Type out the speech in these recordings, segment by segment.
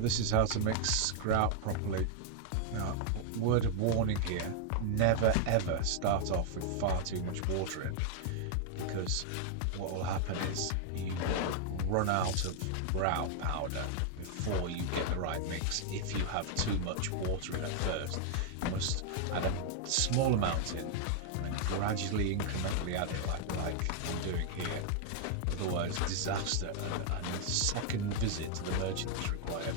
This is how to mix grout properly. Now, word of warning here, never ever start off with far too much water in, because what will happen is you run out of grout powder before you get the right mix. If you have too much water in at first, you must add a small amount in and gradually, incrementally add it like I'm doing here. Otherwise, disaster, and a second visit to the merchant is required.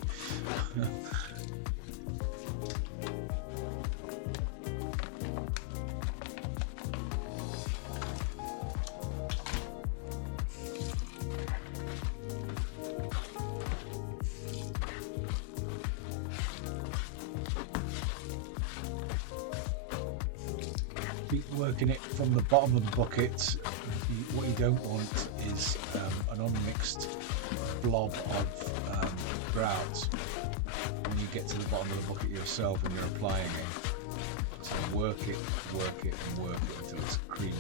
Keep working it from the bottom of the bucket. What you don't want is an unmixed blob of grout when you get to the bottom of the bucket yourself and you're applying it. So work it and work it until it's creamy.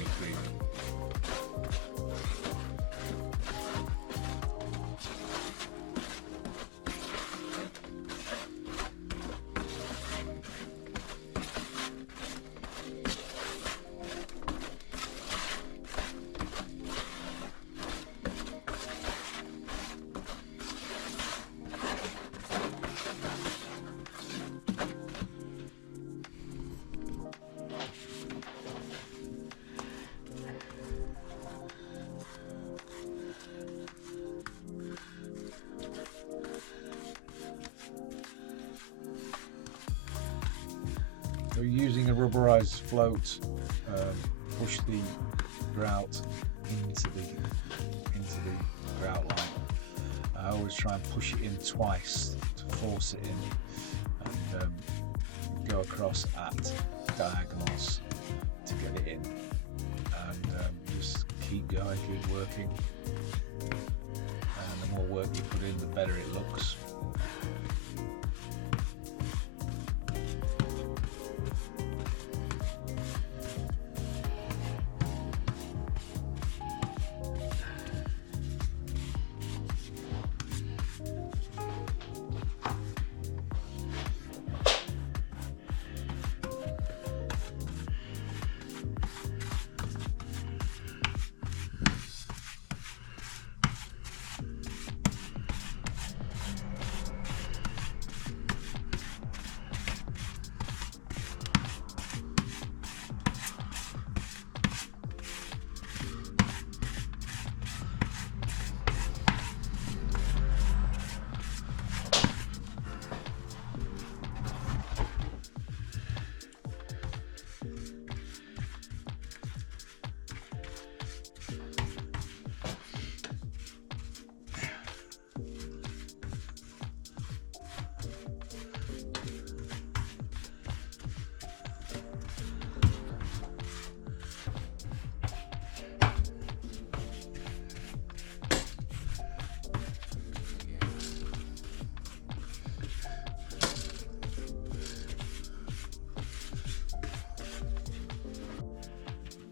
So using a rubberized float, push the grout into the grout line. I always try and push it in twice to force it in, and go across at diagonals to get it in, and just keep going, keep working, and the more work you put in, the better it looks.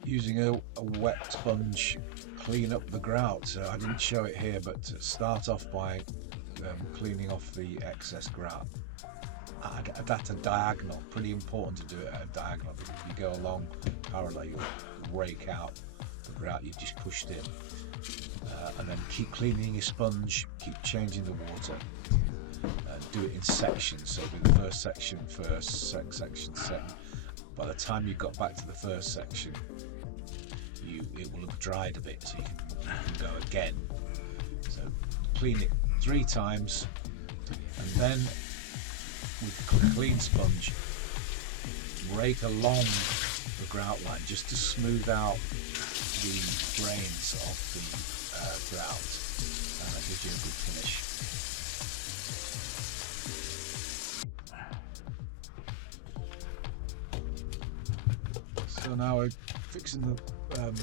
Using a wet sponge, clean up the grout. So I didn't show it here, but start off by cleaning off the excess grout at a diagonal. Pretty important to do it at a diagonal, because if you go along parallel, you rake out the grout you've just pushed in, and then keep cleaning your sponge, keep changing the water. Do it in sections, so do the first section first, second section second. By the time you got back to the first section, it will have dried a bit, so you can go again. So clean it 3 times, and then with a clean sponge, rake along the grout line just to smooth out the grains of the grout, and that gives you a good finish. So now we're fixing the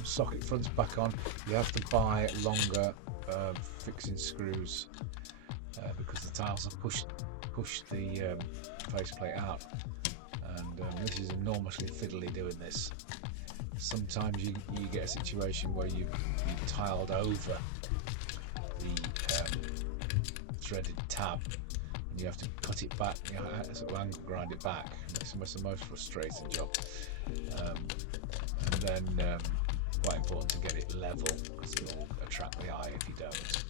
socket fronts back on. You have to buy longer fixing screws because the tiles have pushed the faceplate out, and this is enormously fiddly doing this. Sometimes you get a situation where you've tiled over the threaded tab, You have to cut it back, you know, sort of angle grind it back. It's the most frustrating job. And then quite important to get it level, because it'll attract the eye if you don't.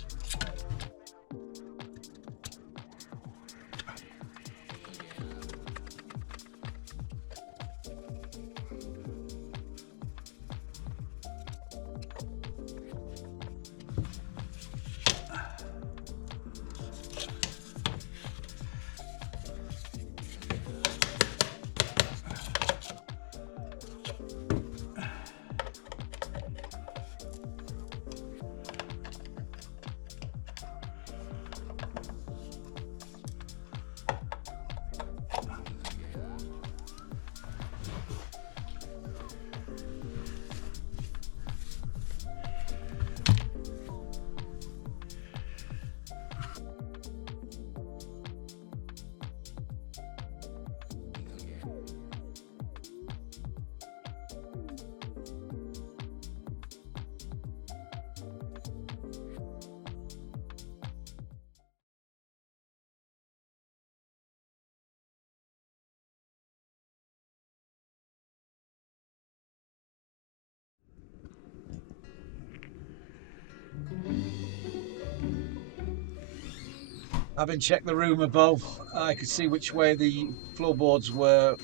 Having checked the room above, I could see which way the floorboards were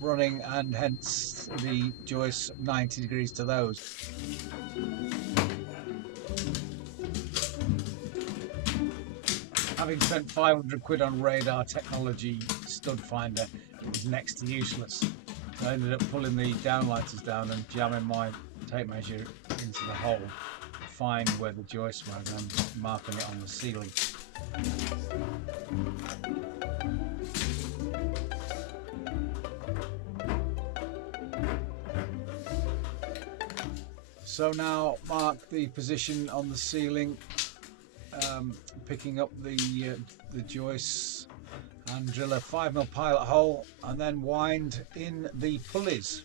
running, and hence the joists 90 degrees to those. Having spent 500 quid on radar technology stud finder, it was next to useless. So I ended up pulling the downlighters down and jamming my tape measure into the hole to find where the joists were, and then marking it on the ceiling. So now mark the position on the ceiling, picking up the joists, and drill a 5mm pilot hole, and then wind in the pulleys.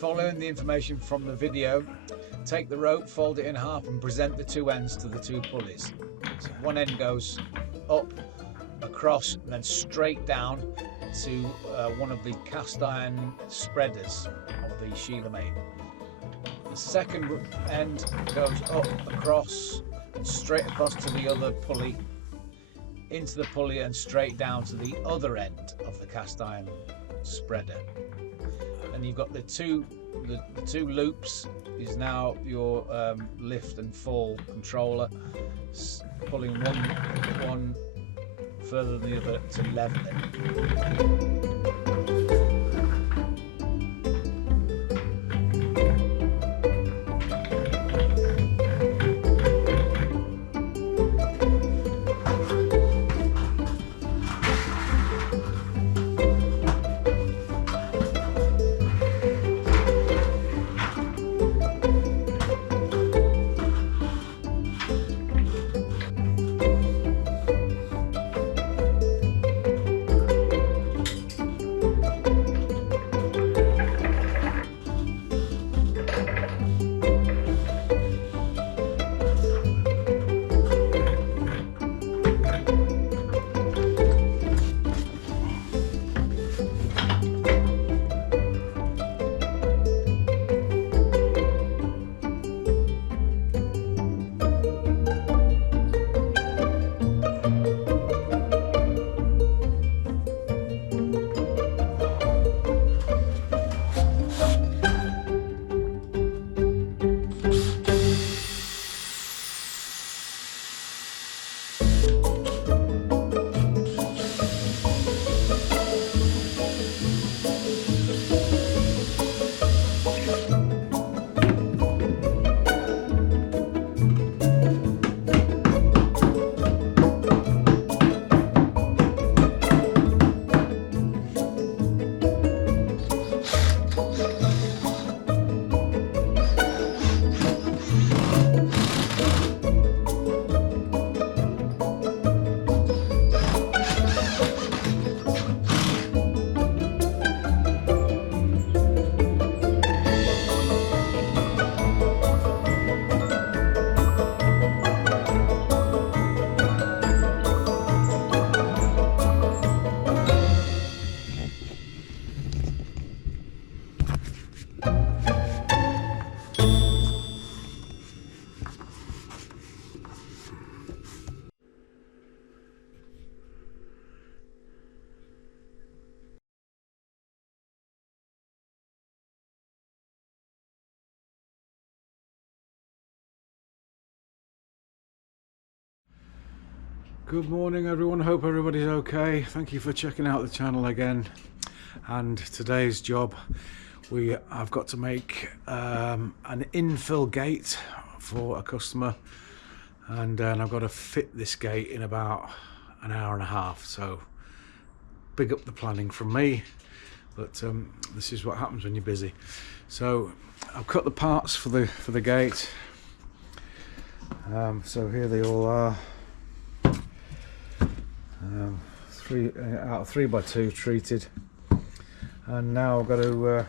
Following the information from the video, take the rope, fold it in half, and present the two ends to the two pulleys. So one end goes up, across, and then straight down to one of the cast iron spreaders of the Sheila Maid. The second end goes up, across, and straight across to the other pulley, into the pulley, and straight down to the other end of the cast iron spreader. And you've got the two loops is now your lift and fall controller, pulling one further than the other to level it. Good morning everyone, hope everybody's okay. Thank you for checking out the channel again. And today's job, I've got to make an infill gate for a customer, and I've got to fit this gate in about an hour and a half, so big up the planning from me, but this is what happens when you're busy. So I've cut the parts for the gate, so here they all are. 3x2 treated, and now I've got to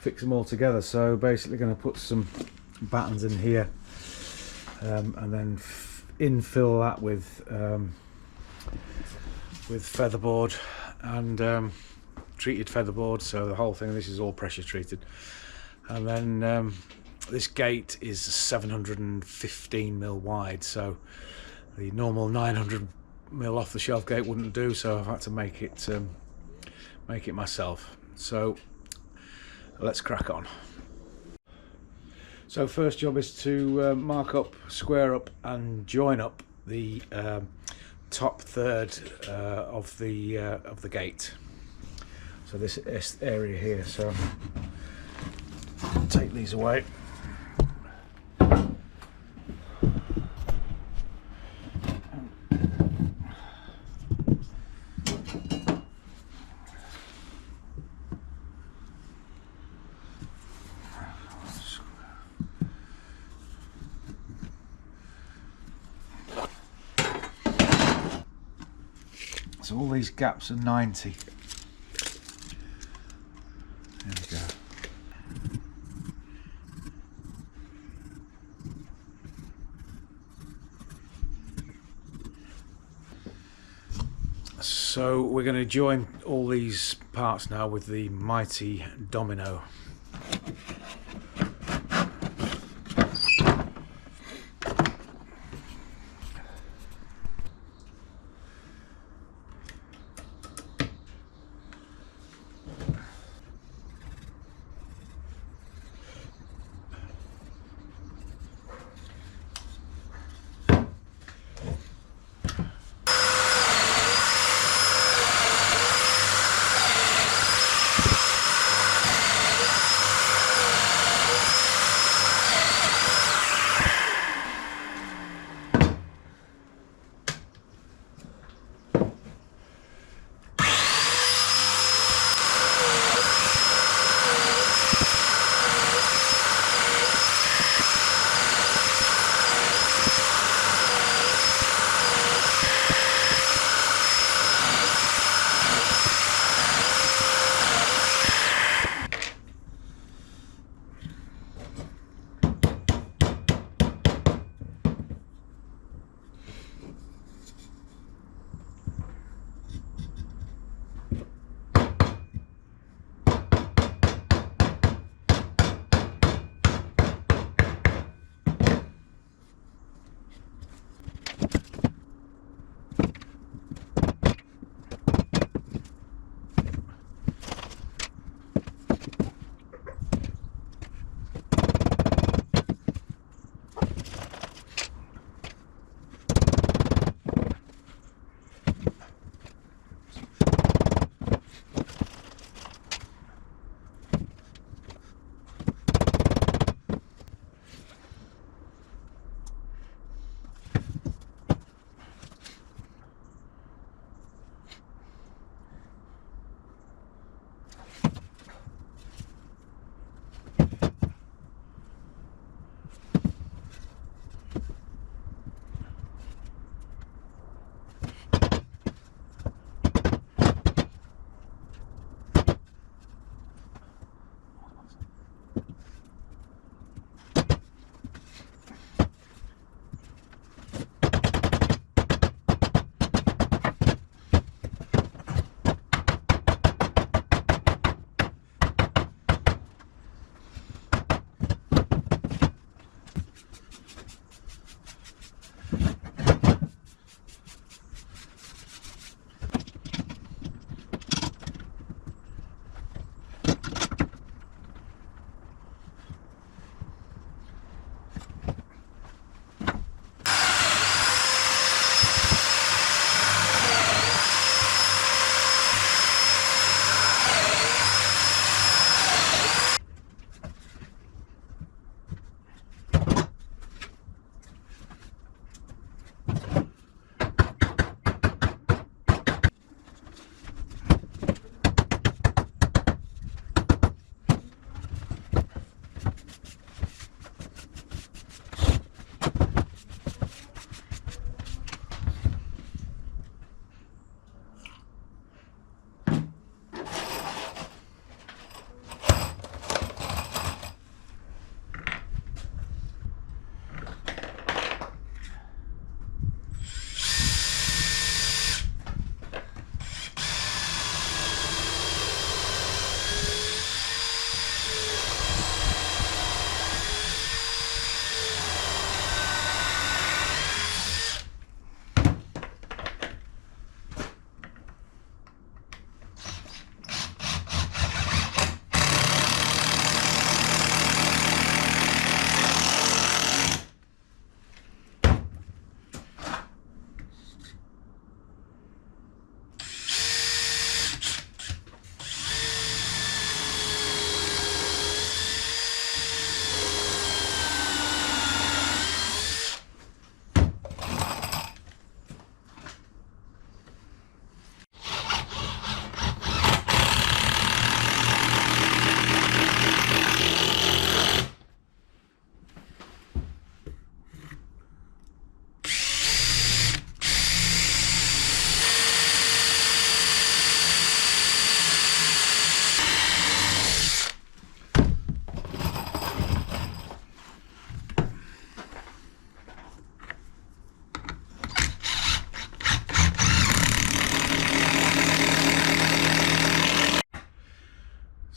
fix them all together. So basically going to put some battens in here, and then infill that with featherboard and treated featherboard, so the whole thing, this is all pressure treated. And then this gate is 715mm wide, so the normal 900mm off the shelf gate wouldn't do, so I've had to make it myself. So let's crack on. So first job is to mark up, square up and join up the top third of the gate. So this area here, so take these away. So all these gaps are 90. There we go. So we're going to join all these parts now with the mighty Domino.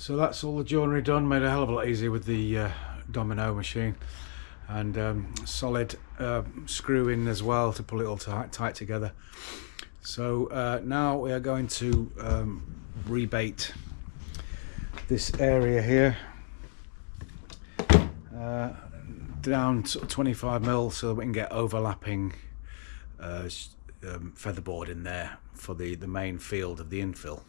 So that's all the joinery done. Made a hell of a lot easier with the Domino machine, and solid screw in as well to pull it all tight together. So now we are going to rebate this area here down sort of 25 mil so that we can get overlapping featherboard in there for the main field of the infill.